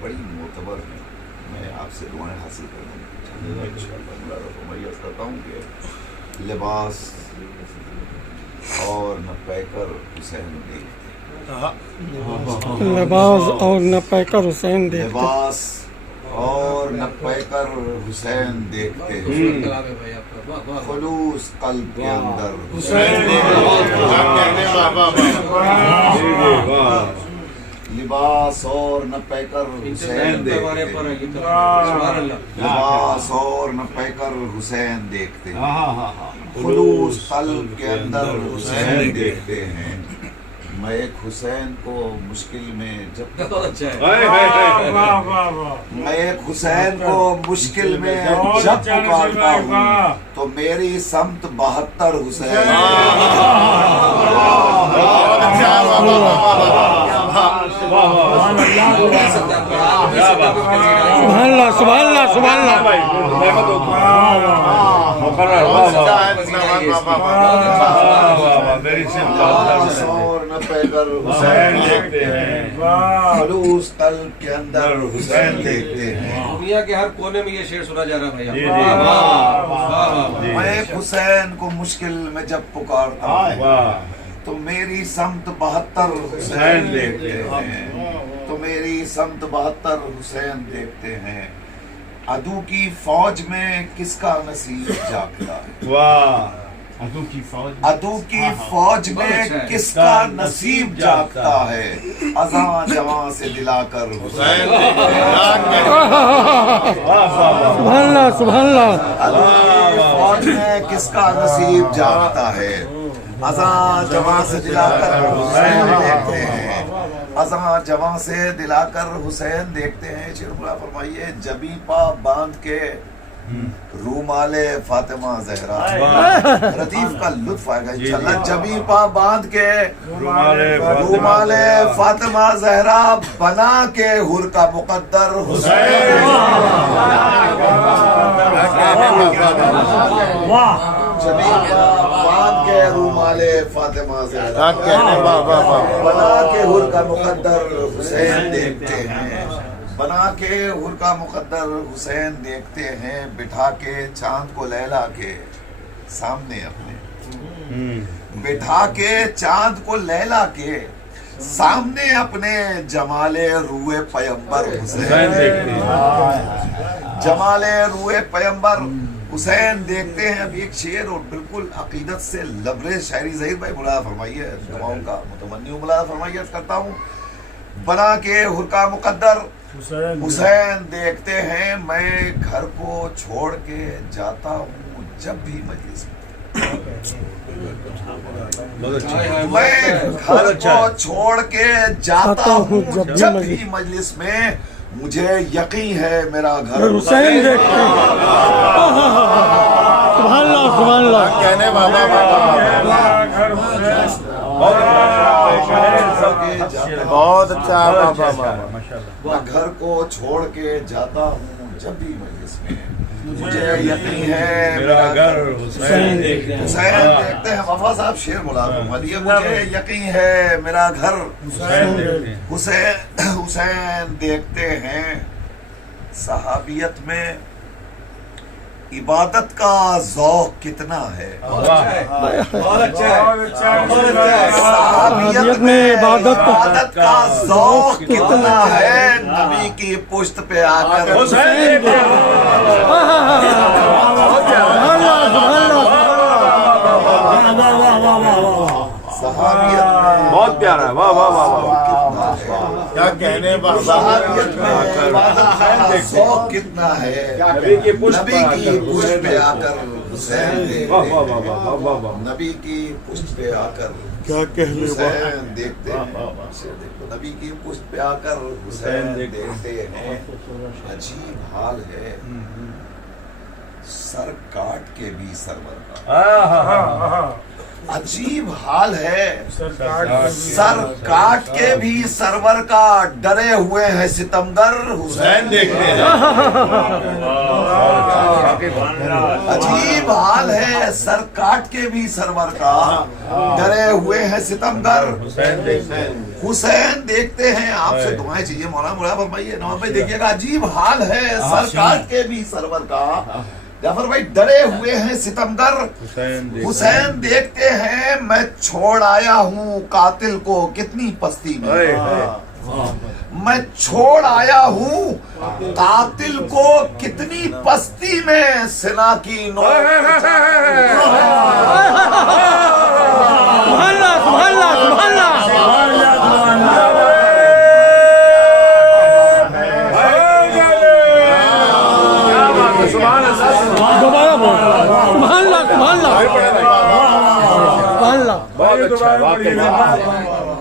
بڑی معتبر ہیں، میں آپ سے دعائیں حاصل کرنا چاہوں گا انشاءاللہ مولانا۔ میں عرض کرتا ہوں کہ لباس اور نہ پیکر حسین دیکھتے، لباس اور نہ پیکر حسین دیکھتے، لباس اور نہ پیکر حسین دیکھتے، خلوص قلب کے اندر حسین لباس اور نہ پیکر حسین دیکھتے، لباس اور نہ پیکر حسین دیکھتے، خلوص قلب کے اندر حسین دیکھتے ہیں۔ میں ایک حسین کو مشکل میں جب میں ایک حسین کو مشکل میں جب پکارتا ہوں تو میری سمت 72 حسین، سبحان اللہ سبحان اللہ سبحان اور نہ پیکر حسین دیکھتے ہیں، خلوص قلب کے اندر حسین دیکھتے ہیں۔ دنیا کے ہر کونے میں یہ شعر سنا جا رہا ہے بھائی۔ میں ایک حسین کو مشکل میں جب پکارتا ہوں تو میری سمت 72 حسین دیکھتے ہیں، تو میری سمت 72 حسین دیکھتے ہیں۔ عدو کی فوج میں کس کا نصیب جاگتا ہے، عدو کی فوج میں کس کا نصیب جاگتا ہے، اذاں جواں سے دلا کر حسین سبحان اللہ سبحان اللہ، عدو کی فوج میں کس کا نصیب جاگتا ہے، اذاں جواں سے دلا کر حسین دیکھتے ہیں، اذاں جواں سے دلا کر حسین دیکھتے ہیں۔ شیرملا فرمائیے جبیں پا باندھ کے رومال فاطمہ زہرا، ردیف کا لطف آئے گا انشاءاللہ۔ جبیں پا باندھ کے رومال فاطمہ زہرا بنا کے حر کا مقدر حسین، جبیں پا باندھ کے رومال فاطمہ زہرا بنا کے حر کا مقدر حسین دیکھتے ہیں، بنا کے حر کا مقدر حسین دیکھتے ہیں، بٹھا کے چاند کو لیلا کے سامنے اپنے، بٹھا کے چاند کو لیلا کے سامنے اپنے، جمال روئے پیمبر حسین دیکھتے ہیں، جمال روئے پیمبر حسین دیکھتے ہیں۔ ابھی ایک شعر اور بالکل عقیدت سے لبریز شاعری ظہیر بھائی ملاحظہ فرمائیے، دعاؤں کا متمنی ہوں، ملاحظہ فرمائیے کرتا ہوں۔ بنا کے حر کا مقدر حسین دیکھتے ہیں، میں گھر کو چھوڑ کے جاتا ہوں جب بھی مجلس میں، گھر کو چھوڑ کے جاتا ہوں جب بھی مجلس میں، مجھے یقین ہے میرا گھر حسین دیکھتے ہیں۔ سبحان اللہ سبحان اللہ، کہنے بہت اچھا، میں گھر کو چھوڑ کے جاتا ہوں جب بھی مجلس میں، مجھے یقین ہے میرا گھر حسین دیکھتے ہیں۔ حسین دیکھتے ہیں۔ وفا صاحب شعر ملازم علی، مجھے یقین ہے میرا گھر حسین دیکھتے ہیں۔ صحابیت میں عبادت کا ذوق کتنا ہے، صحابیت میں عبادت کا ذوق کتنا ہے، نبی کی پشت پہ آ کر حسین صحابیت میں بہت پیارا ہے، واہ واہ واہ واہ، کیا کہنے، صحابیت میں عبادت کا ذوق کتنا ہے، نبی کی پشت پہ آ کر حسین دیکھتے، نبی کی پشت پہ آ کر حسین دیکھتے ہیں، نبی کی پشت پہ آ کر حسین دیکھتے ہیں۔ عجیب حال ہے سر کاٹ کے بھی سرور کا، عجیب حال ہے، سر کاٹ کے بھی سرور کا ڈرے ہوئے ہیں ستمگر حسین دیکھتے ہیں۔ عجیب حال ہے، سر کاٹ کے بھی سرور کا ڈرے ہوئے ہیں ستمگر حسین دیکھتے ہیں۔ آپ سے دعائیں چاہیے مولانا مراد فرمائیے، نواب بھائی دیکھیے گا، عجیب حال ہے، سر کاٹ کے بھی سرور کا جعفر بھائی ڈرے ہوئے ہیں ستمگر حسین دیکھتے ہیں۔ میں چھوڑ آیا ہوں قاتل کو کتنی پستی میں، میں چھوڑ آیا ہوں قاتل کو کتنی پستی میں، سنا کی نوک سبحان اللہ سبحان اللہ سبحان اللہ دوبارہ بول سبحان اللہ سبحان اللہ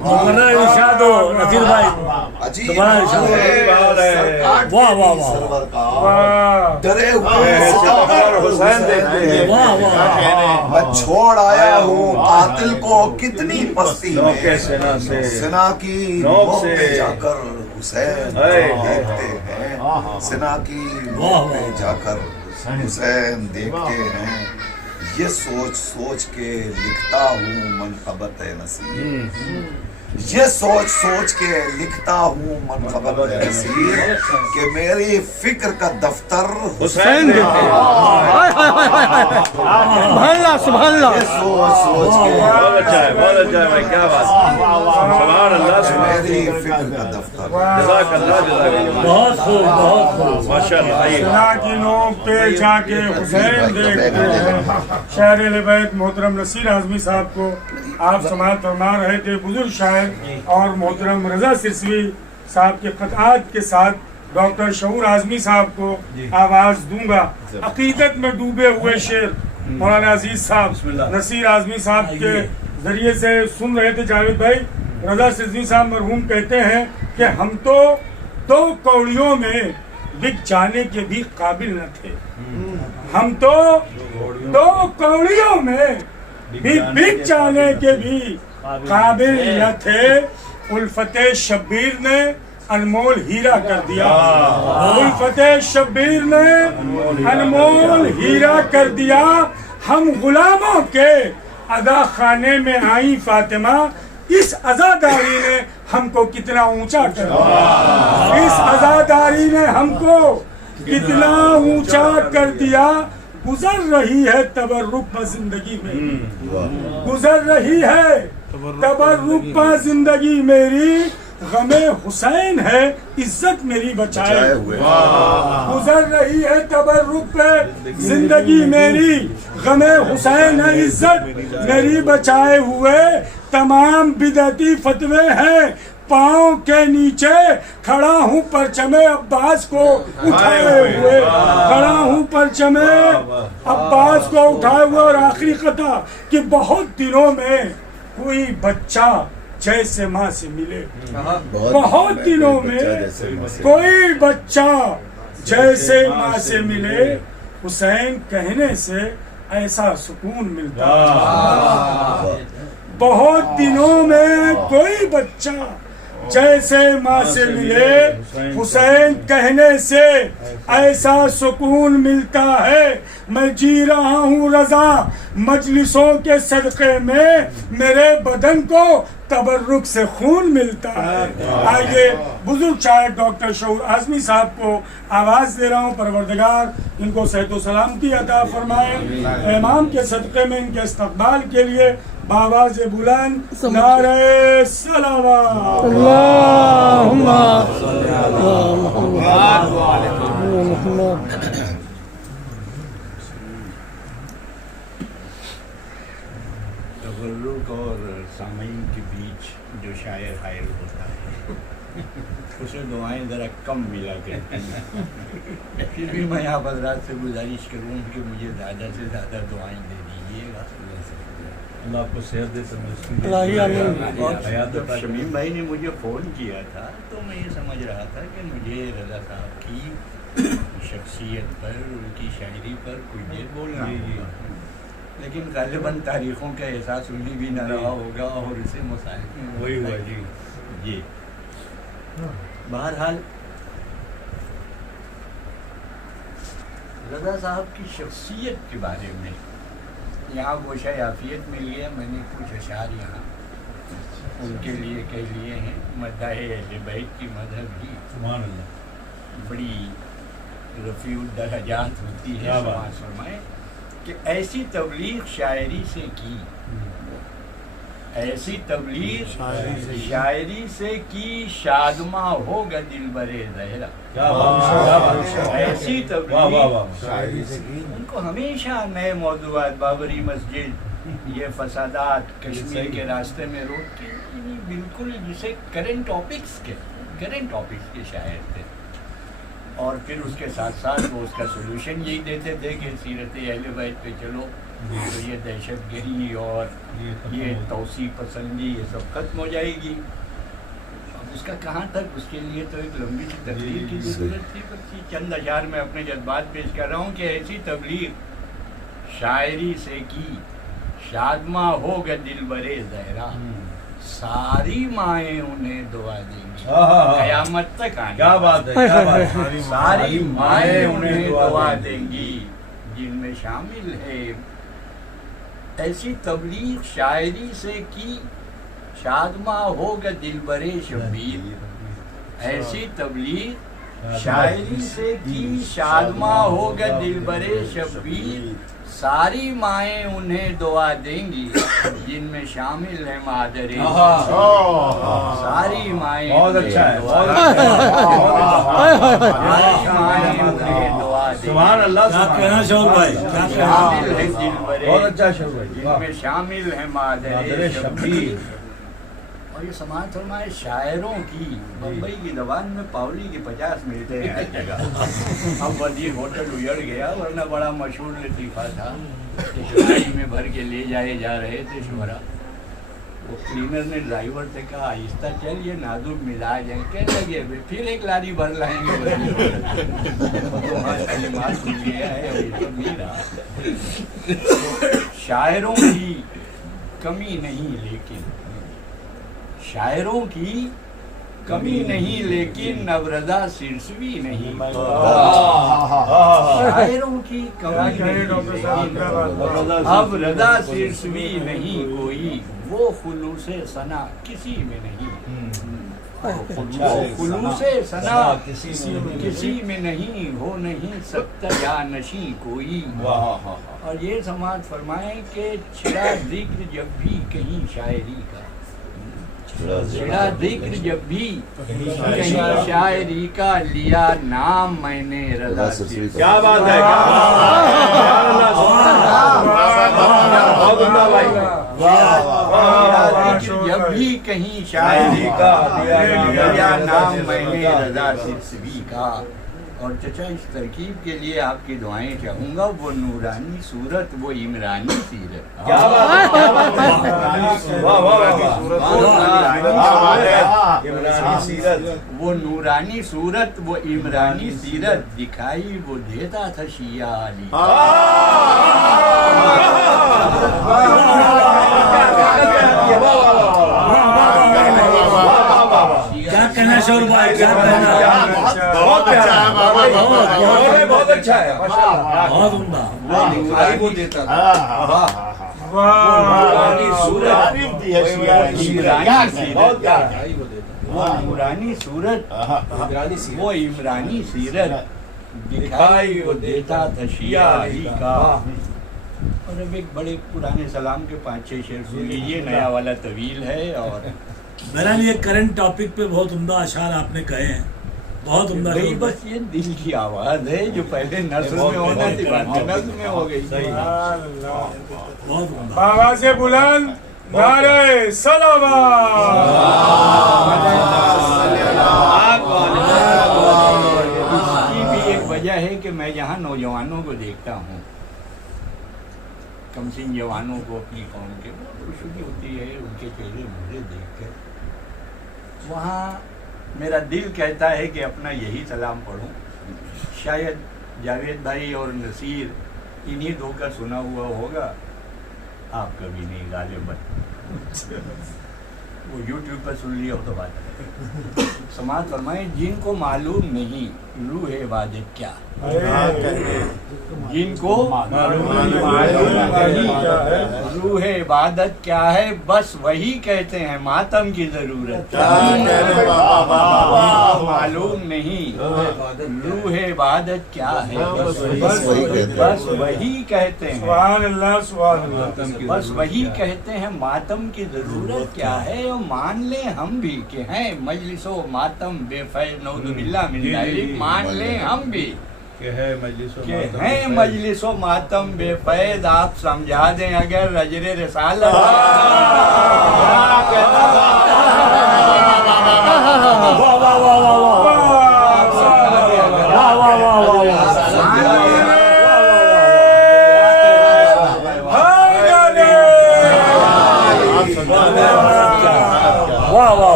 سبحان اللہ ارشاد ہو نذیر بھائی، عجیب حال ہے، سر کاٹ کے بھی سرور کا ڈرے ہوئے ہیں ستمگر حسین دیکھتے ہیں۔ میں چھوڑ آیا ہوں قاتل کو کتنی پستی میں، سنا کی نوک پہ جا کر حسین دیکھتے ہیں، سنا کی نوک پہ جا کر حسین دیکھتے ہیں۔ یہ سوچ سوچ کے لکھتا ہوں منقبت نصیر، یہ سوچ سوچ کے لکھتا ہوں منقبت نصیر کہ میری فکر کا دفتر حسین دیکھتے ہیں۔ سبحان اللہ سبحان اللہ یہ سوچ سوچ کے بہت اچھا ہے، بہت اچھا ہے، کیا بات، سبحان اللہ سبحان میری فکر کا دفتر جزاک اللہ جزاک اللہ، بہت خوب بہت خوب۔ ماشاء اللہ۔ آئیے سنا کی نوک پہ جا کے حسین دیکھتے ہیں۔ شاعر اہل بیت محترم نصیر اعظمی صاحب کو آپ سماعت فرما رہے تھے، بزرگ شاعر اور محترم رضا سرسوی صاحب کے قطعات کے ساتھ ڈاکٹر شعور اعظمی صاحب کو آواز دوں گا۔ عقیدت میں ڈوبے ہوئے شعر مولانا عزیز صاحب نصیر اعظمی صاحب کے ذریعے سے سن رہے تھے۔ جاوید بھائی، رضا سرسوی صاحب مرحوم کہتے ہیں کہ ہم تو 2 کوڑیوں میں بک جانے کے بھی قابل نہ تھے، ہم تو 2 کوڑیوں میں بھی بک جانے کے بھی قابل نہ تھے، الفت شبیر نے انمول ہیرا کر دیا، الفت شبیر نے انمول ہیرا کر دیا۔ ہم غلاموں کے ادا خانے میں آئی فاطمہ، اس عزاداری نے ہم کو کتنا اونچا کر دیا، اس عزاداری نے ہم کو کتنا اونچا کر دیا۔ گزر رہی ہے تبرک پہ زندگی میں، گزر رہی ہے تبرک پہ زندگی میری، غم حسین ہے عزت میری بچائے ہوئے، گزر رہی ہے تبرک پہ زندگی میری، غم حسین ہے عزت میری بچائے ہوئے۔ تمام بدعتی فتوے ہیں پاؤں کے نیچے، کھڑا ہوں پرچم عباس کو اٹھائے ہوئے، کھڑا ہوں پرچم عباس کو اٹھائے ہوئے۔ اور آخری قطعہ کہ بہت دنوں میں کوئی بچہ جیسے ماں سے ملے، بہت دنوں میں کوئی بچہ جیسے ماں سے ملے، حسین کہنے سے ایسا سکون ملتا، بہت دنوں میں کوئی بچہ جیسے ماں سے ملے، حسین کہنے سے ایسا سکون ملتا ہے۔ میں جی رہا ہوں رضا مجلسوں کے صدقے میں، میرے بدن کو تبرک سے خون ملتا ہے۔ آئیے بزرگ شاعر ڈاکٹر شعور اعظمی صاحب کو آواز دے رہا ہوں، پروردگار ان کو صحت و سلامتی عطا فرمائے۔ امام کے صدقے میں ان کے استقبال کے لیے بآواز بلند نعرہ صلوات۔ اللہم تبرک اور سامعین کے بیچ جو شاعر حائل ہوتا ہے اسے دعائیں ذرا کم ملا کرتی ہیں، پھر بھی میں آپ حضرات سے گزارش کروں کہ مجھے زیادہ سے زیادہ دعائیں دے دیجیے گا۔ اللہ آپ کو صحت دے، جب شمیم بھائی نے مجھے فون کیا تھا تو میں یہ سمجھ رہا تھا کہ مجھے رضا صاحب کی شخصیت پر، ان کی شاعری پر کوئی دیر بولنا ہوگا، لیکن غالباً تاریخوں کا احساس انہیں بھی نہ رہا ہوگا اور اسے مصاحب میں وہی ہوا جی. جی بہرحال رضا صاحب کی شخصیت کے بارے میں یہاں گوشہ یافیت میں لیا میں نے کچھ اشعار یہاں ان کے لیے کہہ لیے ہیں. مدح اہل بیت کی مدح بھی سبحان اللہ. بڑی رفیع الدرجات ہوتی ہے. کیا بات. سماج فرمائے کہ ایسی تبلیغ شاعری سے کی، ایسی تبلیغ شاعری سے کی، شادماں ہوگا دل برے زہرا. کیا بات. کیا بات. ایسی واہ واہ تبلیغ واہ. ان کو ہمیشہ نئے موضوعات، بابری مسجد، یہ فسادات، کشمیر کے راستے میں روڈ کے، بالکل جسے کرنٹ ٹاپکس کے شاعر تھے. اور پھر اس کے ساتھ ساتھ وہ اس کا سولوشن یہی دیتے تھے کہ سیرت اہل بیت پہ چلو تو یہ دہشت گری اور یہ توسیع پسندی یہ سب ختم ہو جائے گی. اب اس کا کہاں تک، اس کے لیے تو ایک لمبی سی تقریر کی ضرورت تھی. بس یہ چند اشعار میں اپنے جذبات پیش کر رہا ہوں کہ ایسی تبلیغ شاعری سے کی، شادماں ہوگا دل برے زہرا، ساری مائیں انہیں دعا دیں گی قیامت تک آنے. کیا بات ہے. کیا بات ہے. ساری مائیں انہیں دعا دیں گی جن میں شامل ہے. ایسی تبلیغ شاعری سے کی، شادماں ہوگا دل برے شبیر. ایسی تبلیغ شاعری سے کی، شادماں ہوگا دل برے شبیر. ساری مائیں انہیں دعا دیں گی جن میں شامل ہے مادر. ساری مائیں بہت اچھا ہے. سبحان اللہ. کیا کہنا شعور بھائی، کیا کہنا. شامل ہے دل برے، بہت اچھا شعور بھائی. جن میں شامل ہے مادر شبیر. اور یہ سماعت فرمائے شاعروں کی بمبئی کی زبان میں پاولی کے 50 ملتے ہیں ہر جگہ. اب وزیر ہوٹل اجڑ گیا، ورنہ بڑا مشہور لطیفہ تھا کہ گاڑی میں بھر کے لے جا رہے تھے شہرا. وہ کلینر نے ڈرائیور سے کہا آہستہ چل، یہ نازک مزاج ہے. کہنے لگے پھر ایک لاری بھر لائیں گے. شاعروں کی کمی نہیں لیکن، شاعروں کی کمی نہیں لیکن نورزا سرسوی نہیں. شاعروں کی کمی نہیں اب رضا سرسوی نہیں کوئی، وہ خلوص ثنا کسی میں نہیں. خلوص ثنا کسی میں نہیں، ہو نہیں سکتا جانشین کوئی. اور یہ سماعت فرمائیں کہ چھڑا ذکر جب بھی کہیں شاعری کا، چھڑا ذکر جب بھی کہیں شاعری کا، لیا نام میں نے رضا سرسوی. کیا بات ہے. جب بھی کہیں شاعری کا، لیا نام میں نے رضا سرسوی کا. اور چچا اس ترکیب کے لیے آپ کی دعائیں چاہوں گا. وہ نورانی صورت، وہ عمرانی سیرت. کیا بات ہے. کیا بات ہے. واہ واہ وہ نورانی صورت، وہ عمرانی سیرت، دکھائی وہ دیتا تھا شیعہ علی. کیا کہنا شعور بھائی، کیا کہنا. بہت اچھا ہے. بہت عمدہ. وہ دکھائی وہ دیتا تھا. وہ نورانی صورت، وہ عمرانی سیرت، دکھائی وہ دیتا تھا شیعہ علی کا. اور اب ایک بڑے پرانے سلام کے 5-6 شعر سن لیجیے. نیا والا طویل ہے. اور بہرحال یہ کرنٹ ٹاپک پہ بہت عمدہ اشعار آپ نے کہے ہیں، بہت عمدہ. بھائی بس یہ دل کی آواز ہے جو پہلے نثر میں ہونا تھی، بعد میں نظم میں ہو گئی. بہت عمدہ. آواز بلند نعرہ صلوات. اس کی بھی ایک وجہ ہے کہ میں یہاں نوجوانوں کو دیکھتا ہوں، کم سن جوانوں کو اپنی قوم کے، خوشی ہوتی ہے ان کے چہرے مجھے دیکھ کر. وہاں میرا دل کہتا ہے کہ اپنا یہی سلام پڑھوں. شاید جاوید بھائی اور نصیر انہی دو کا سنا ہوا ہوگا آپ کبھی نہیں غالباً وہ یوٹیوب پر سن لیا ہو تو بات ہے. سماعت فرمائیں جن کو معلوم نہیں روح عبادت کیا، جن کو معلوم نہیں روح عبادت کیا ہے، بس وہی کہتے ہیں ماتم کی ضرورت. معلوم نہیں روح عبادت کیا ہے، بس وہی کہتے ہیں. سبحان اللہ سبحان اللہ. بس وہی کہتے ہیں ماتم کی ضرورت کیا ہے. اور مان لیں ہم بھی کہ ہیں مجلس و ماتم بے فیض، نعوذ باللہ من ذالک. مان لیں ہم بھی کہ ہے مجلس و کہ ماتم ہیں مجلس و ماتم بے فیض. آپ سمجھا دیں اگر اجر رسالت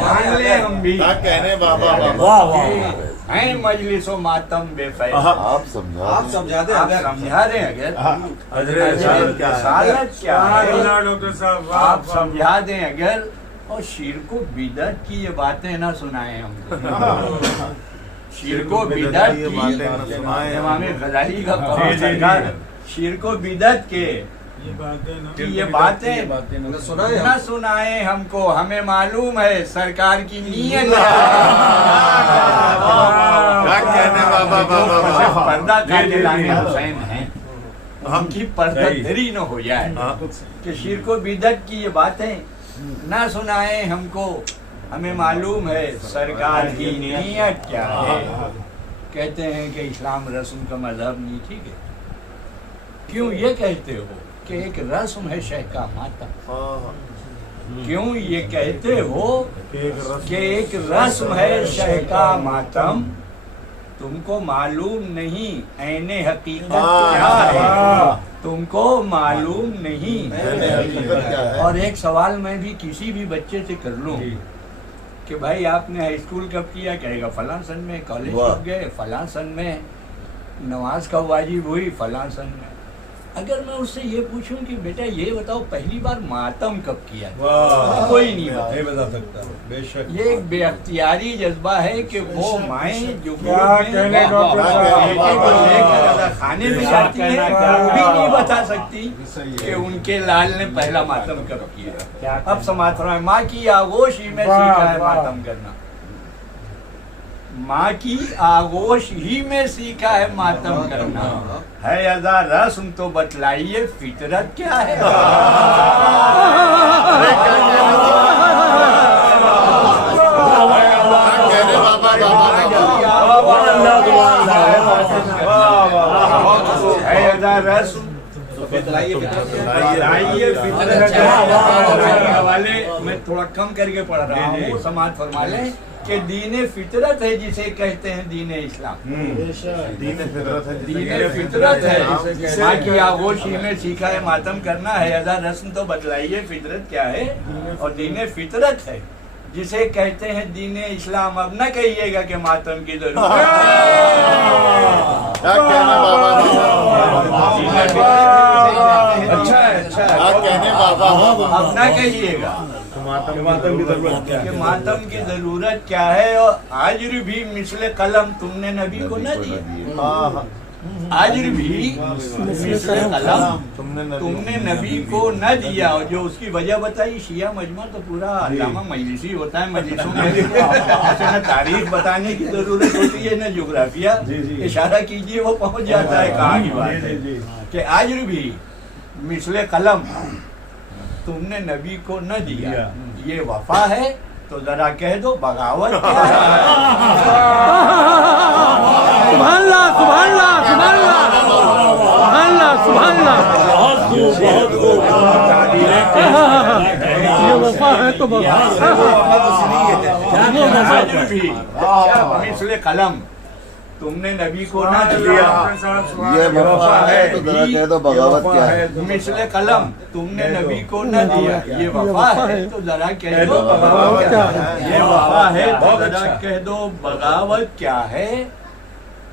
مان لیں ہم بھی کہنے بابا ہیں مجلس و ماتم بے فیض. آپ سمجھا آپ سمجھا دیں آپ اگر سمجھا دیں اگر حضرت رسالت کیا ہے؟ رسالت کیا سبحان ہے اللہ ڈاکٹر صاحب. واہ آپ واہ. سمجھا دیں اگر. اور شرک و بدعت کی یہ باتیں نہ سنائیں ہم کو. شرک و بدعت کی امام غزالی کا قول سرکار شرک و بدعت کے یہ باتیں نا کہ یہ باتیں نہ سنائیں ہم کو. ہمیں معلوم ہے سرکار کی نیت پردہ کاٹے لانے حسین ہیں. ہم کی پردہ دری نہ ہو جائے کہ شرک و بدعت کی یہ باتیں نہ سنائیں ہم کو. ہمیں معلوم ہے سرکار کی نیت کیا ہے. کہتے ہیں کہ اسلام رسم کا مذہب نہیں. ٹھیک ہے، کیوں یہ کہتے ہو کہ ایک رسم ہے شہ کا ماتم؟ کیوں یہ کہتے ہو کہ ایک رسم ہے شہ کا ماتم؟ تم کو معلوم نہیں عین حقیقت کیا ہے. تم کو معلوم نہیں. اور ایک سوال میں بھی کسی بھی بچے سے کر لوں کہ بھائی آپ نے ہائی اسکول کب کیا؟ کہے گا فلاں سن میں. کالج کب گئے؟ فلاں سن میں. نماز کب واجب ہوئی؟ فلاں سن میں. اگر میں اس سے یہ پوچھوں کہ بیٹا یہ بتاؤ پہلی بار ماتم کب کیا، کوئی نہیں بتا. نہیں بتا سکتا. بے شک یہ ایک بے اختیاری جذبہ ہے کہ وہ مائیں جو کیا کہنے ڈاکٹر صاحب. کھانے میں جاتی ہیں وہ بھی نہیں بتا سکتی کہ ان کے لال نے پہلا ماتم کب کیا. اب سماعت فرمائیں ماں کی آغوش ہی میں سیکھا ہے ماتم کرنا. ماں کی آغوش ہی میں سیکھا ہے ماتم کرنا. ہے ادا رسم تو بتلائیے فطرت کیا ہے. ہے ادا رسم بتلائیے فطرت حوالے میں تھوڑا کم کر کے پڑھ رہا ہوں. سماعت فرما لیں کہ دین فطرت ہے جسے کہتے ہیں دین اسلام. دین فطرت ہے. ماں کی آغوشی میں سیکھا ہے ماتم کرنا. ہے ادا رسم تو بتلائیے فطرت کیا ہے. اور دین فطرت ہے جسے کہتے ہیں دین اسلام. اب نہ کہیے گا کہ ماتم کی ضرورت اب نہ کہیے گا کہ ماتم کی ضرورت کیا ہے. اور آجر بھی مثل قلم تم نے نبی کو نہ دیا. آجر بھی مثل قلم تم نے نبی کو نہ دیا. اور جو اس کی وجہ بتائی شیعہ مجمع تو پورا علامہ مجلسی ہوتا ہے. مجلسوں میں نہ تاریخ بتانے کی ضرورت ہوتی ہے نہ جغرافیہ. اشارہ کیجئے وہ پہنچ جاتا ہے کہاں کی بات ہے. کہ آجر بھی مثل قلم تم نے نبی کو نہ دیا. یہ وفا ہے تو ذرا کہہ دو بغاوت کیا ہے. سبحان اللہ سبحان اللہ سبحان اللہ سبحان اللہ سبحان اللہ. یہ وفا ہے تو مثل قلم تم نے نبی کو نہ دیا. یہ وفا ہے تو ذرا کہہ دو بغاوت کیا ہے. مثل قلم تم نے نبی کو نہ دیا. یہ وفا ہے تو ذرا کہہ دو بغاوت کیا ہے. یہ وفا ہے تو ذرا کہہ دو بغاوت کیا ہے.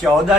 14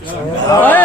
14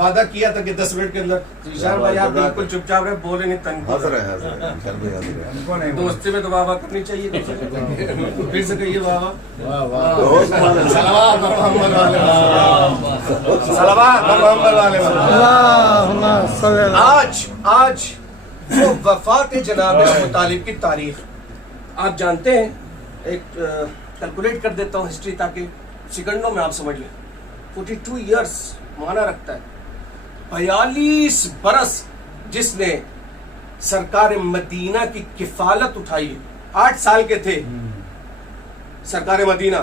وعدہ کیا تھا کہ 10 منٹ کے اندر ذیشان بھائی آپ بالکل چپ چاپ رہے، بولے نہیں تنقید حاضر ہے شیر بھائی حاضر ہے دوستی میں تو واہ واہ کرنی چاہیے پھر سے کہیے واہ واہ دوست والے صلوات محمد والے صلوات محمد والے اللہ صلی اللہ آج وہ وفات جناب ابو طالب کی تاریخ آپ جانتے ہیں، ایک کیلکولیٹ کر دیتا ہوں ہسٹری تاکہ سیکنڈوں میں آپ سمجھ لیں. 42 ایئرس معنی رکھتا ہے. 42 برس جس نے سرکار مدینہ کی کفالت اٹھائی. 8 سال کے تھے سرکار مدینہ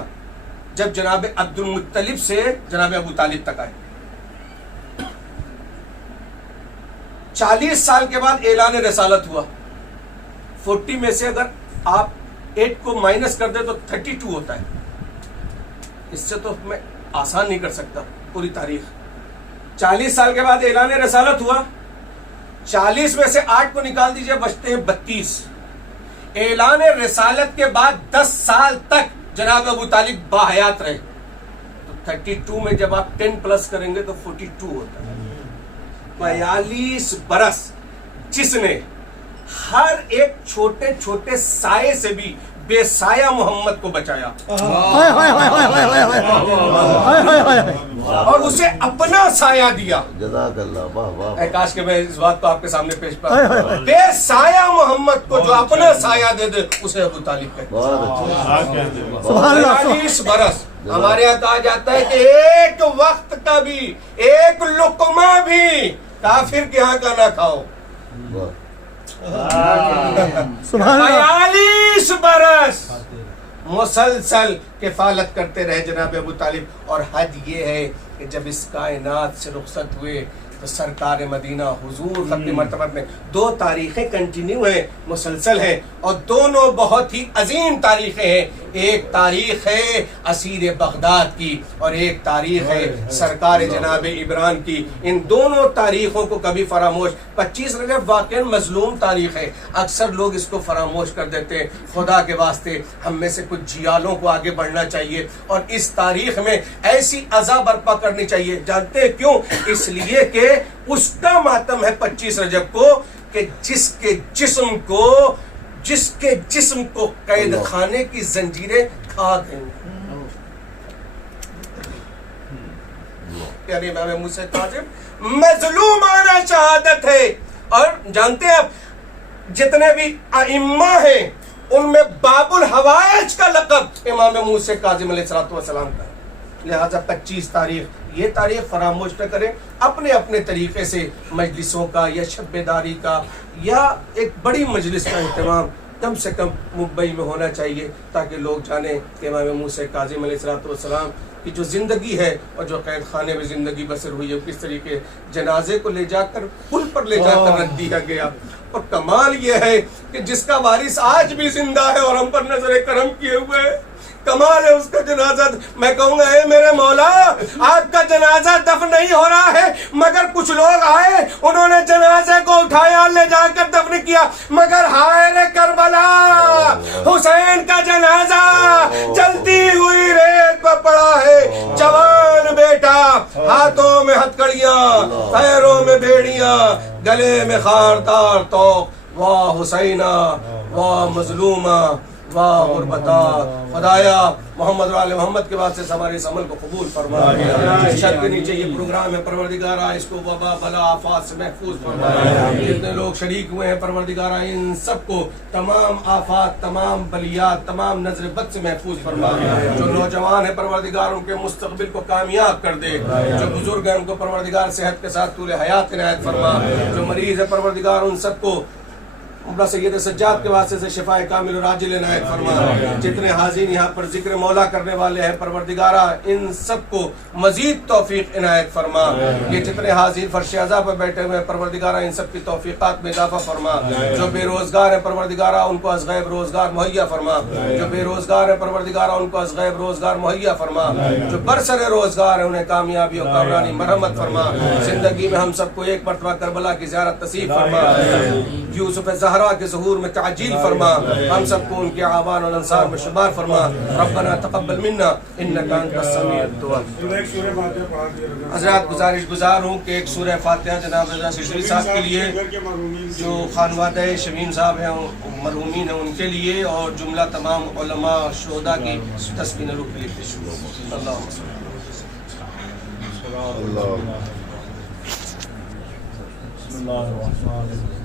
جب جناب عبد المطلب سے جناب ابو طالب تک آئے. 40 سال کے بعد اعلان رسالت ہوا. 40 میں سے اگر آپ 8 کو مائنس کر دیں تو 32 ہوتا ہے. اس سے تو میں آسان نہیں کر سکتا پوری تاریخ. 40 سال کے بعد اعلان رسالت ہوا. 40 میں سے 8 کو نکال دیجئے بچتے ہیں 32. اعلان رسالت کے بعد 10 سال تک جناب ابو طالب باحیات رہے. تو 32 میں جب آپ 10 پلس کریں گے تو 42 ہوتا ہے. 42 برس جس نے ہر ایک چھوٹے چھوٹے سائے سے بھی بے سایہ محمد کو بچایا اور اسے اپنا سایہ دیا. جزاک اللہ واہ واہ. کاش کہ میں اس بات کو آپ کے سامنے پیش کروں. بے سایہ محمد کو جو اپنا سایہ دے دے اسے ابو طالب کہتے ہیں. 42 برس. ہمارے یہاں کہا جاتا ہے کہ ایک وقت کا بھی ایک لقمہ بھی کافر کے ہاں کا نہ کھاؤ. 42 برس مسلسل کفالت کرتے رہے جناب ابو طالب. اور حد یہ ہے کہ جب اس کائنات سے رخصت ہوئے تو سرکار مدینہ حضور ختم مرتبت میں 2 تاریخیں کنٹینیو ہیں، مسلسل ہیں، اور دونوں بہت ہی عظیم تاریخیں ہیں. ایک تاریخ ہے اسیر بغداد کی اور ایک تاریخ ہے سرکار جناب عبران کی. ان دونوں تاریخوں کو کبھی فراموش 25 رجب واقعا مظلوم تاریخ ہے. اکثر لوگ اس کو فراموش کر دیتے ہیں. خدا کے واسطے ہم میں سے کچھ جیالوں کو آگے بڑھنا چاہیے اور اس تاریخ میں ایسی عزا برپا کرنی چاہیے. جانتے ہیں کیوں؟ اس لیے کہ اس کا ماتم ہے 25 رجب کو کہ جس کے جسم کو قید خانے کی زنجیریں کھا گئیں. یعنی امام موسیٰ کاظم مظلومانہ شہادت ہے. اور جانتے ہیں آپ جتنے بھی ائمہ ہیں ان میں باب الحوائج کا لقب امام موسیٰ کاظم علیہ السلام کا. لہذا 25 تاریخ یہ تاریخ فراموش نہ کریں. اپنے اپنے طریقے سے مجلسوں کا یا شب بیداری کا یا ایک بڑی مجلس کا اہتمام کم سے کم ممبئی میں ہونا چاہیے تاکہ لوگ جانیں کہ امام موسیٰ کاظم علیہ السلام کی جو زندگی ہے اور جو قید خانے میں زندگی بسر ہوئی ہے کس طریقے جنازے کو لے جا کر پل پر لے جا کر رکھ دیا گیا. اور کمال یہ ہے کہ جس کا وارث آج بھی زندہ ہے اور ہم پر نظر کرم کیے ہوئے ہے. کمال ہے اس کا جنازہ. میں کہوں گا اے میرے مولا آپ کا جنازہ دفن نہیں ہو رہا ہے مگر کچھ لوگ آئے انہوں نے جنازے کو اٹھایا لے جا کر دفن کیا. مگر ہائے رے کربلا حسین کا جنازہ چلتی ہوئی ریت پر پڑا ہے. جوان بیٹا ہاتھوں میں ہتھکڑیاں پیروں میں بیڑیاں گلے میں خاردار توق. واہ حسینہ واہ مظلومہ واہ غربتا. خدایا محمد و آل محمد کے واسطے ہمارے اس عمل کو قبول فرما. اس چھت کے نیچے یہ پروگرام ہے پروردگارہ اس کو وبا بلا آفات سے محفوظ فرما. جتنے لوگ شریک ہوئے ہیں پروردگارہ ان سب کو تمام آفات تمام بلیات تمام نظر بد سے محفوظ فرما. جو نوجوان ہیں پروردگار ان کے مستقبل کو کامیاب کر دے. جو بزرگ ہیں ان کو پروردگار صحت کے ساتھ طول حیات عنایت فرما. جو مریض ہے پروردگار ان سب کو عمرہ سید سجاد کے واسطے سے شفاء کامل اور عاجل عنایت فرما. جتنے حاضرین یہاں پر ذکر مولا کرنے والے ہیں پروردگارہ ان سب کو مزید توفیق عنایت فرما. یہ جتنے حاضرین فرش عزا پر بیٹھے ہوئے ہیں پروردگارہ ان سب کی توفیقات میں اضافہ فرما. جو بے روزگار ہیں پروردگارہ ان کو از غیب روزگار مہیا فرما. جو بے روزگار ہیں پروردگارہ ان کو از غیب روزگار مہیا فرما. جو برسر روزگار ہیں انہیں کامیابی و کامرانی مرحمت فرما. زندگی میں ہم سب کو ایک مرتبہ کربلا کی زیارت نصیب فرما. یوسف زہر زہرا کے ظہور میں تعجیل فرما، ہم سب کو ان کے آبان اور انصار میں شمار فرما. ربنا تقبل منا انک انت السمیع الدعاء. حضرات گزارش گزار ہوں کہ ایک سورہ فاتحہ جناب رضا سرسوی صاحب کے لیے، جو خانوادہ شمیم صاحب ہیں مرحومین ہیں ان کے لیے، اور جملہ تمام علماء شہداء کی تسکین روح کے لیے پیش ہو. اللہم صلی بسم اللہ الرحمن الرحیم.